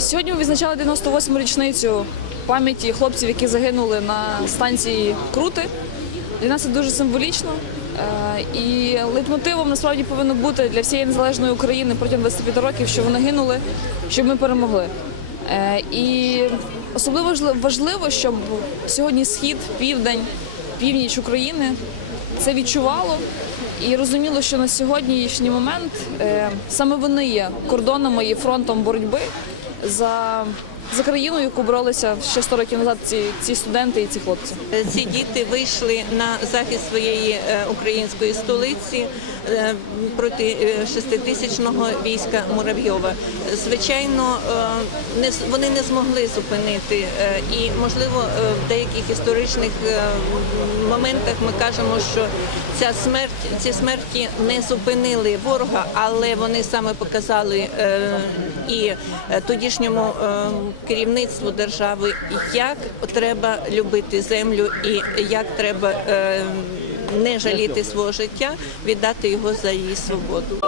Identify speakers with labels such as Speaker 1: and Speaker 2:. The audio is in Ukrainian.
Speaker 1: Сьогодні ми відзначали 98-му річницю пам'яті хлопців, які загинули на станції Крути. Для нас це дуже символічно. Е, І лейтмотивом насправді повинно бути для всієї незалежної України протягом 25 років, що вони гинули, щоб ми перемогли. Е, І особливо важливо, щоб сьогодні схід, південь, північ України це відчувало і розуміло, що на сьогоднішній момент е, саме вони є кордонами і фронтом боротьби за, за країну, яку боролися ще 100 років назад ці, ці студенти і ці хлопці.
Speaker 2: Ці діти вийшли на захист своєї е, української столиці е, проти е, шеститисячного війська Муравйова. Звичайно, вони не змогли зупинити, і можливо в деяких історичних моментах ми кажемо, що ця смерть, ці смерті не зупинили ворога, але вони саме показали і тодішньому керівництву держави, як треба любити землю і як треба е, не жаліти свого життя, віддати його за її свободу.